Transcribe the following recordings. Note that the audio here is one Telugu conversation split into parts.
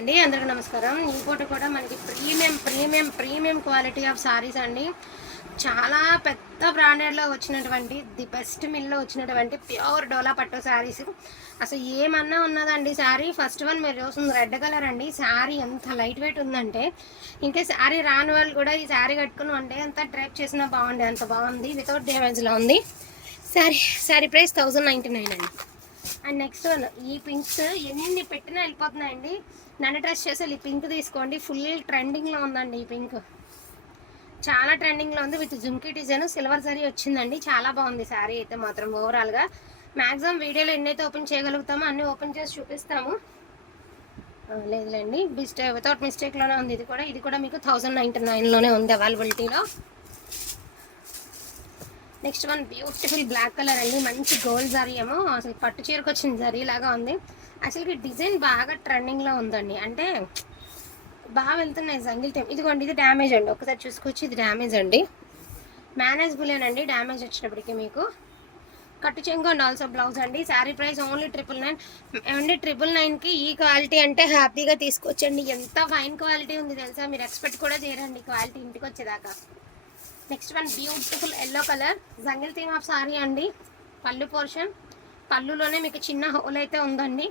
అండి అందరికీ నమస్కారం. ఇంకోటి కూడా మనకి ప్రీమియం క్వాలిటీ ఆఫ్ సారీస్ అండి. చాలా పెద్ద బ్రాండెడ్లో వచ్చినటువంటి ది బెస్ట్ మిల్లో వచ్చినటువంటి ప్యూర్ డోలా పట్టు శారీస్. అసలు ఏమన్నా ఉన్నదండి శారీ. ఫస్ట్ వన్ మీరు చూస్తుంది రెడ్ కలర్ అండి. శారీ ఎంత లైట్ వెయిట్ ఉందంటే ఇంకా శారీ రాని వాళ్ళు కూడా ఈ శారీ కట్టుకుని అంటే ఎంత డ్రైప్ చేసినా బాగుండే అంత బాగుంది. వితౌట్ డ్యామేజ్లో ఉంది శారీ ప్రైస్ 1099 అండి. అండ్ నెక్స్ట్ వన్ ఈ పింక్స్ ఎన్ని పెట్టినా వెళ్ళిపోతున్నాయండి. నన్ను ట్రస్ట్ చేసి ఈ పింక్ తీసుకోండి. ఫుల్ ట్రెండింగ్లో ఉందండి. ఈ పింక్ చాలా ట్రెండింగ్లో ఉంది. With jhumki design silver zari వచ్చిందండి. చాలా బాగుంది శారీ అయితే మాత్రం. ఓవరాల్గా మ్యాక్సిమం వీడియోలో ఎన్నైతే ఓపెన్ చేయగలుగుతామో అన్నీ ఓపెన్ చేసి చూపిస్తాము. లేదులేండి వితౌట్ మిస్టేక్లోనే ఉంది. ఇది కూడా మీకు 1099లోనే ఉంది అవైలబిలిటీలో. Next one beautiful black colour అండి. మంచి గోల్డ్ జరీ ఏమో అసలు పట్టు చీరకు వచ్చిన జరీ లాగా ఉంది. అసలుకి డిజైన్ బాగా ట్రెండింగ్లో ఉందండి. అంటే బాగా వెళ్తున్నాయి జంగిల్ టైం. ఇదిగోండి ఇది డ్యామేజ్ అండి. ఒకసారి చూసుకొచ్చి ఇది డ్యామేజ్ అండి. మేనేజబులేనండి డ్యామేజ్ వచ్చినప్పటికీ మీకు. కట్టు చెంగు అండ్ ఆల్సో బ్లౌజ్ అండి. శారీ ప్రైస్ ఓన్లీ 999 అండి. 999కి ఈ క్వాలిటీ అంటే హ్యాపీగా తీసుకొచ్చండి. ఎంత ఫైన్ క్వాలిటీ ఉంది తెలుసా. మీరు ఎక్స్పెక్ట్ కూడా చేయరండి క్వాలిటీ ఇంటికి వచ్చేదాకా. Next one beautiful yellow colour jungle theme of sorry అండి. పళ్ళు పోర్షన్ పళ్ళులోనే మీకు చిన్న హోల్ అయితే ఉందండి.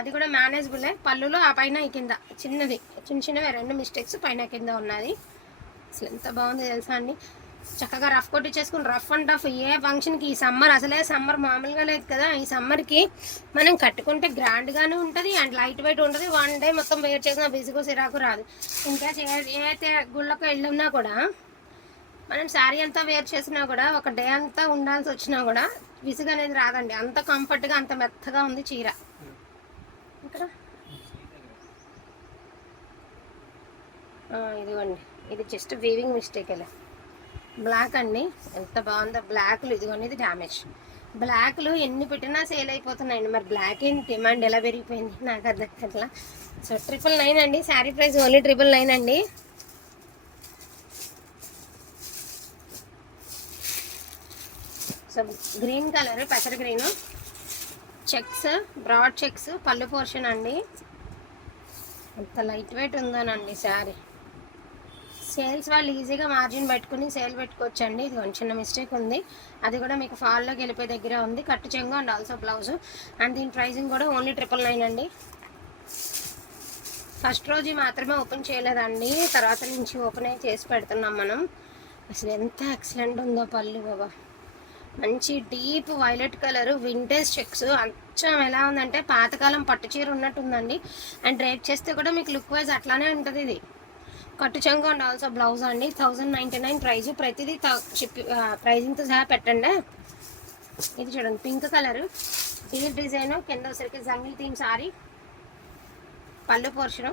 అది కూడా మేనేజబులే. పళ్ళులో ఆ పైన ఈ కింద చిన్నవి రెండు మిస్టేక్స్ పైన కింద ఉన్నది. అసలు ఎంత బాగుంది తెలుసా అండి. చక్కగా రఫ్ కొట్టి చేసుకుని రఫ్ అండ్ టఫ్ ఏ ఫంక్షన్కి ఈ సమ్మర్ అసలే సమ్మర్ మామూలుగా లేదు కదా. ఈ సమ్మర్కి మనం కట్టుకుంటే గ్రాండ్గానే ఉంటుంది అండ్ లైట్ వెయిట్ ఉంటుంది. వన్ డే మొత్తం వేర్ చేసినా బిజీగా సిరాకు రాదు. ఇంకా ఏదైతే గుళ్ళకు వెళ్ళినా కూడా మనం శారీ అంతా వేర్ చేసినా కూడా ఒక డే అంతా ఉండాల్సి వచ్చినా కూడా విసుగు అనేది రాదండి. అంత కంఫర్ట్గా అంత మెత్తగా ఉంది చీర. ఇక్కడ ఇదిగోండి ఇది జస్ట్ వీవింగ్ మిస్టేకేలే. బ్లాక్ అండి ఎంత బాగుందో. బ్లాక్లు ఇదిగోండి ఇది డ్యామేజ్. బ్లాక్లు ఎన్ని పెట్టినా సేల్ అయిపోతున్నాయండి. మరి బ్లాక్ ఏంటి డిమాండ్ ఎలా పెరిగిపోయింది నాకు అర్థం అట్లా. సో 999 అండి. శారీ ప్రైస్ ఓన్లీ 999 అండి. సో గ్రీన్ కలర్ పెసర గ్రీన్ చెక్స్ బ్రాడ్ చెక్స్ పళ్ళు పోర్షన్ అండి. ఎంత లైట్ వెయిట్ ఉందోనండి శారీ. సేల్స్ వాళ్ళు ఈజీగా మార్జిన్ పెట్టుకుని సేల్ పెట్టుకోవచ్చండి. ఇది కొంచెం చిన్న మిస్టేక్ ఉంది. అది కూడా మీకు ఫాల్లోకి వెళ్ళిపోయే దగ్గర ఉంది. కట్టు చెంగు అండ్ ఆల్సో బ్లౌజ్. అండ్ దీని ప్రైజింగ్ కూడా ఓన్లీ 999 అండి. ఫస్ట్ రోజు మాత్రమే ఓపెన్ చేయలేదండి. తర్వాత నుంచి ఓపెన్ అయ్యి చేసి పెడుతున్నాం మనం. అసలు ఎంత ఎక్సలెంట్ ఉందో పళ్ళు బాబా. మంచి deep violet colour vintage checks. అచ్చం ఎలా ఉందంటే పాతకాలం పట్టు చీర ఉన్నట్టుందండి. అండ్ డ్రైప్ చేస్తే కూడా మీకు లుక్ వైజ్ అట్లానే ఉంటుంది. ఇది కట్టు చెంగు అండ్ ఆల్సో బ్లౌజ్ అండి. 1099 ప్రైజ్. ప్రతిదీ ప్రైజింగ్తో సహా పెట్టండి. ఇది చూడండి పింక్ కలర్ డీప్ డిజైన్ కింద వచ్చరికి జంగిల్ థీమ్ సారీ. పళ్ళు పోర్షను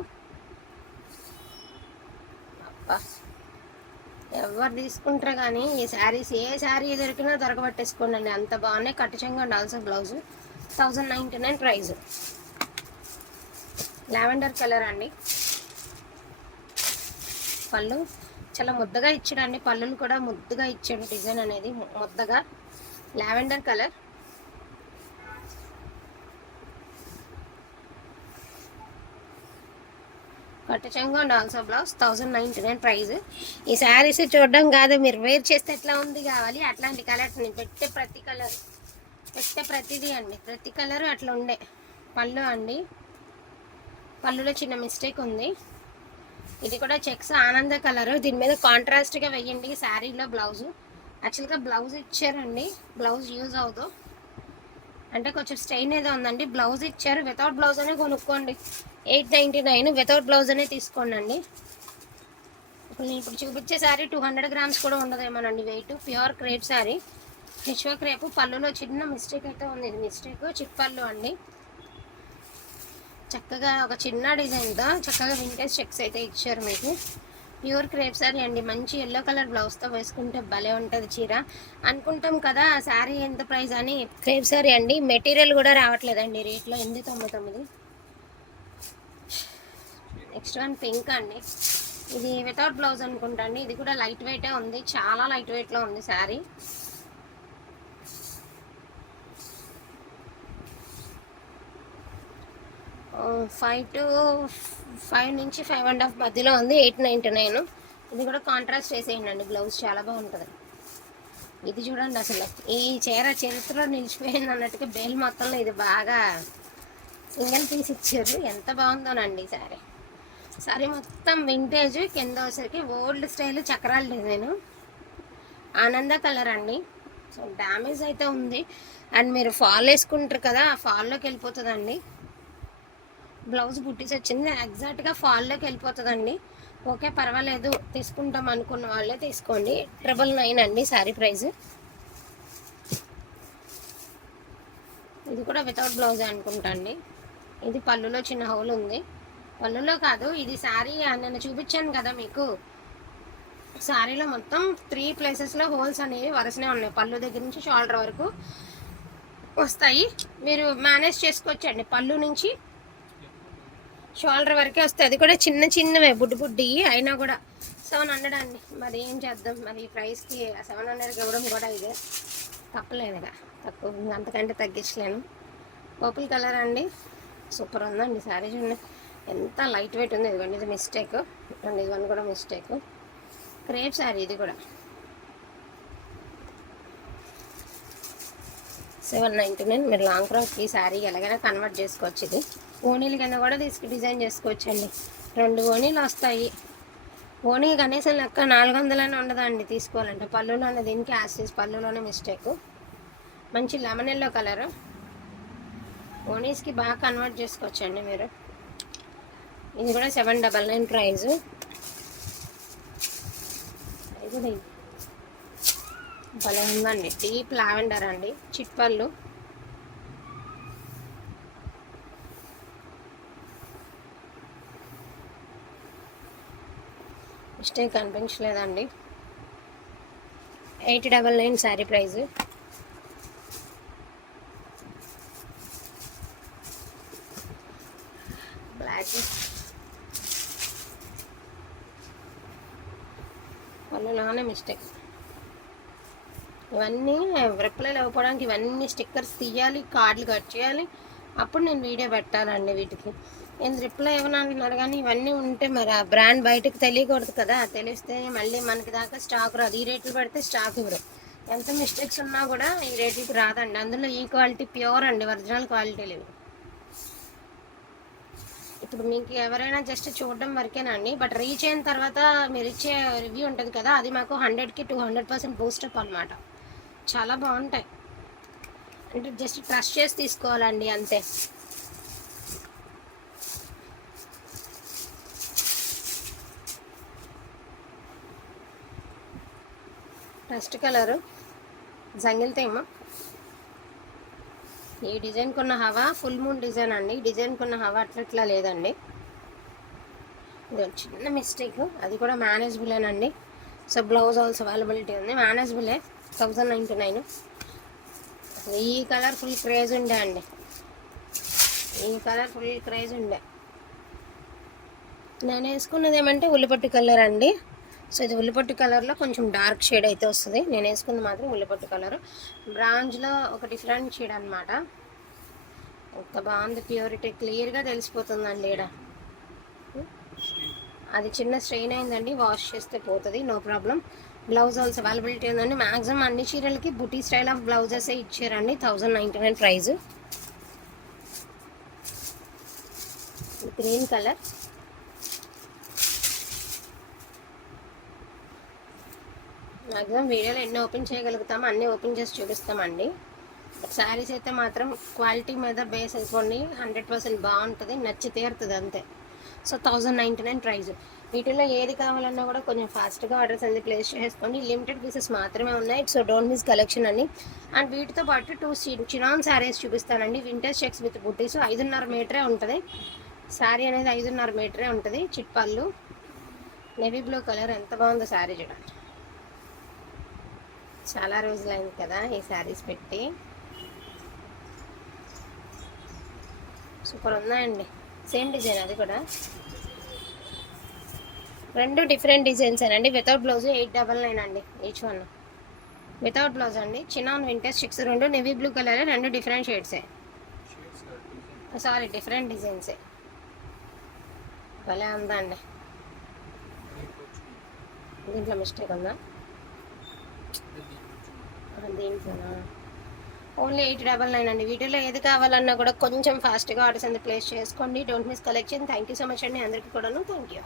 ఎవరు తీసుకుంటారు కానీ ఈ శారీస్ ఏ శారీ దొరికినా దొరకబట్టేసుకోండి అండి. అంత బాగున్నాయి. కట్టు చెంగు and also blouse 1099 prize. Lavender colour అండి. పళ్ళు చాలా ముద్దగా ఇచ్చాడండి. పళ్ళును కూడా ముద్దగా ఇచ్చాడు. డిజైన్ అనేది ముద్దగా. లావెండర్ కలర్ కట్టు చెంగు అండ్ ఆల్సో బ్లౌజ్ 1099 ప్రైజ్. ఈ శారీస్ చూడడం కాదు మీరు వేర్ చేస్తే ఎట్లా ఉంది కావాలి అట్లాంటి కలర్స్ని పెట్టే ప్రతిదీ అండి. ప్రతి కలరు అట్లా ఉండే. పళ్ళు అండి పళ్ళులో చిన్న మిస్టేక్ ఉంది. ఇది కూడా చెక్స్ ఆనంద కలర్. దీని మీద కాంట్రాస్ట్గా వెయ్యండి శారీలో బ్లౌజు. యాక్చువల్గా బ్లౌజ్ ఇచ్చారండి. బ్లౌజ్ యూజ్ అవుదు అంటే కొంచెం స్టెయిన్ ఏదో ఉందండి. బ్లౌజ్ ఇచ్చారు. వితౌట్ బ్లౌజ్ అనే కొనుక్కోండి. 899 వితౌట్ బ్లౌజ్ అనే తీసుకోండి అండి. ఇప్పుడు చూపించే శారీ 200 గ్రామ్స్ కూడా ఉండదేమోనండి వెయిట్. Pure crepe sari. నిశ్వ క్రేపు. పళ్ళులో చిన్న మిస్టేక్ అయితే ఉంది. ఇది మిస్టేక్ చిప్పళ్ళు అండి. చక్కగా ఒక చిన్న డిజైన్తో చక్కగా వింటేజ్ చెక్స్ అయితే ఇచ్చారు మీకు. ప్యూర్ క్రేప్ శారీ అండి. మంచి ఎల్లో కలర్ బ్లౌజ్తో వేసుకుంటే భలే ఉంటుంది చీర. అనుకుంటాం కదా శారీ ఎంత ప్రైస్ అని. క్రేప్ శారీ అండి. మెటీరియల్ కూడా రావట్లేదండి రేట్లో 899. నెక్స్ట్ వన్ పింక్ అండి. ఇది వితౌట్ బ్లౌజ్ అనుకుంటా అండి. ఇది కూడా లైట్ వెయిటే ఉంది. చాలా లైట్ వెయిట్లో ఉంది శారీ. 5 నుంచి 5.5 మధ్యలో ఉంది, 899. ఇది కూడా కాంట్రాస్ట్ వేసేయండి అండి, బ్లౌజ్ చాలా బాగుంటుంది. ఇది చూడండి, అసలు ఈ చీర చరిత్రలో నిలిచిపోయింది అన్నట్టుగా బేల్ మొత్తంలో ఇది బాగా సింగిల్ పీస్ ఇచ్చారు. ఎంత బాగుందోనండి సారీ. సారీ మొత్తం వింటేజ్, కింద వచ్చరికి ఓల్డ్ స్టైల్ చక్రాల డిజైన్, ఆనంద కలర్ అండి. సో డ్యామేజ్ అయితే ఉంది, అండ్ మీరు ఫాల్ వేసుకుంటారు కదా, ఆ ఫాల్లోకి వెళ్ళిపోతుందండి. బ్లౌజ్ బుట్టీస్ వచ్చింది, ఎగ్జాక్ట్గా ఫాల్లోకి వెళ్ళిపోతుందండి. ఓకే, పర్వాలేదు, తీసుకుంటాం అనుకున్న వాళ్ళే తీసుకోండి. 999 అండి శారీ ప్రైస్. ఇది కూడా వితౌట్ బ్లౌజ్ అనుకుంటా అండి. ఇది పళ్ళులో చిన్న హోల్ ఉంది, పళ్ళులో కాదు ఇది శారీ నేను చూపించాను కదా మీకు. శారీలో మొత్తం 3 ప్లేసెస్లో హోల్స్ అనేవి వరుసనే ఉన్నాయి, పళ్ళు దగ్గర నుంచి షోల్డర్ వరకు వస్తాయి. మీరు మేనేజ్ చేసుకోవచ్చండి, పళ్ళు నుంచి షోల్డర్ వరకే వస్తాయి. అది కూడా చిన్న చిన్నవే, బుడ్డి అయినా కూడా 700 అండి. మరి ఏం చేద్దాం, మరి ఈ ప్రైస్కి 700కి ఇవ్వడం కూడా ఇదే, తప్పలేదుగా, తక్కువ అంతకంటే తగ్గించలేను. పర్పుల్ కలర్ అండి, సూపర్ ఉందండి శారీ. చూడండి ఎంత లైట్ వెయిట్ ఉంది. ఇదిగోండి, ఇది మిస్టేక్ అండి, ఇది కూడా మిస్టేక్. క్రేప్ శారీ ఇది కూడా 799. మీరు లాంగ్ ఫ్రాక్కి శారీ ఎలాగైనా కన్వర్ట్ చేసుకోవచ్చు. ఇది ఓనీల కింద కూడా డిజైన్ చేసుకోవచ్చండి. 2 ఓనీలు వస్తాయి. ఓనీ కనీసం లెక్క 400 ఉండదండి తీసుకోవాలంటే. పళ్ళులోనే దీనికి యాసిస్, పళ్ళులోనే మిస్టేక్. మంచి లెమన్ ఎల్లో కలరు, ఓనీస్కి బాగా కన్వర్ట్ చేసుకోవచ్చండి మీరు. ఇది కూడా 799 ప్రైజు. ఇది కూడా భలే ఉందండి, డీప్ లావెండర్ అండి, చిట్పళ్ళు. మిస్టేక్ కనిపించలేదండి. 899 శారీ ప్రైజు. బ్లాక్ పళ్ళులోనే మిస్టేక్. ఇవన్నీ రిప్లైలు ఇవ్వడానికి ఇవన్నీ స్టిక్కర్స్ తీయాలి, కార్డులు కట్ చేయాలి, అప్పుడు నేను వీడియో పెట్టాలండి. వీటికి నేను రిప్లై ఇవ్వనంటున్నారు కానీ ఇవన్నీ ఉంటే మరి ఆ బ్రాండ్ బయటకు తెలియకూడదు కదా, తెలిస్తే మళ్ళీ మనకి దాకా స్టాక్ రాదు. ఈ రేట్లు పెడితే స్టాక్ ఇవ్వరు. ఎంత మిస్టేక్స్ ఉన్నా కూడా ఈ రేట్లకి రాదండి. అందులో ఈ క్వాలిటీ ప్యూర్ అండి, ఒరిజినల్ క్వాలిటీ లేవు. ఇప్పుడు మీకు ఎవరైనా జస్ట్ చూడడం వరకేనండి, బట్ రీచ్ అయిన తర్వాత మీరు ఇచ్చే రివ్యూ ఉంటుంది కదా, అది మాకు 100కి 200% బూస్టప్ అనమాట. చాలా బాగుంటాయి, అంటే జస్ట్ ట్రస్ట్ చేసి తీసుకోవాలండి అంతే. ఫస్ట్ కలరు జంగిల్ తేమ. ఈ డిజైన్కి ఉన్న హవా ఫుల్ మూన్ డిజైన్ అండి. ఈ డిజైన్కి ఉన్న హవా అట్లా లేదండి. ఇది చిన్న మిస్టేక్, అది కూడా మేనేజబులేనండి. సో బ్లౌజ్ ఆల్సో అవైలబిలిటీ ఉంది, మేనేజబులే. 1099. ఈ కలర్ ఫుల్ క్రేజ్ ఉండే అండి, ఈ కలర్ ఫుల్ క్రేజ్ ఉండే. నేను వేసుకున్నది ఏమంటే ఉల్లిపట్టు కలర్ అండి. సో ఇది ఉల్లిపట్టు కలర్లో కొంచెం డార్క్ షేడ్ అయితే వస్తుంది. నేను వేసుకుంది మాత్రం ఉల్లిపట్టు కలర్, బ్రాంజ్లో ఒక డిఫరెంట్ షేడ్ అనమాట. ఎంత బాగుంది, ప్యూరిటీ క్లియర్గా తెలిసిపోతుందండి. ఇక్కడ అది చిన్న స్ట్రెయిన్ అయిందండి, వాష్ చేస్తే పోతుంది, no problem. Blouse also availability ఉందండి. మ్యాక్సిమం అన్ని చీరలకి బుటీ స్టైల్ ఆఫ్ బ్లౌజెస్ ఇచ్చారండి. 1099 ప్రైజ్. గ్రీన్ కలర్, మ్యాక్సిమం వీడియోలో ఎన్ని ఓపెన్ చేయగలుగుతామో అన్నీ ఓపెన్ చేసి చూపిస్తామండి. బట్ శారీస్ అయితే మాత్రం క్వాలిటీ మీద బేస్ అయిపోండి, 100% బాగుంటుంది, నచ్చి తీరుతుంది అంతే. So 1099 prize. వీటిలో ఏది కావాలన్నా కూడా కొంచెం ఫాస్ట్గా ఆర్డర్స్ అనేది ప్లేస్ చేసుకోండి. లిమిటెడ్ పీసెస్ మాత్రమే ఉన్నాయి, సో డోంట్ మిస్ కలెక్షన్ అండి. అండ్ వీటితో పాటు 2 చినాన్ శారీస్ చూపిస్తానండి. వింటేజ్ చెక్స్ విత్ బుట్టీస్. 5.5 మీటరే ఉంటుంది శారీ అనేది, 5.5 మీటరే ఉంటుంది. చిట్పళ్ళు, నేవీ బ్లూ కలర్, ఎంత బాగుందో శారీ చూడండి. చాలా రోజులైంది కదా ఈ శారీస్ పెట్టి, సూపర్ ఉన్నాయండి. సేమ్ డిజైన్, అది కూడా 2 డిఫరెంట్ డిజైన్స్ అండి. వితౌట్ బ్లౌజ్ 899 అండి ఈచ్ వన్. వితౌట్ బ్లౌజ్ అండి. Chinon vintage checks, 2 navy blue colour, 2 different షేడ్సే, సారీ డిఫరెంట్ డిజైన్సే. భలే ఉందండి. దీంట్లో మిస్టేక్ ఉందా? దీంట్లోనా? ఓన్లీ 899 అండి. వీటిలో ఏది కావాలన్నా కూడా కొంచెం ఫాస్ట్గా ఆర్డర్స్ అనేది ప్లేస్ చేసుకోండి. Don't miss collection. Thank you so much అండి అందరికీ కూడాను. Thank you.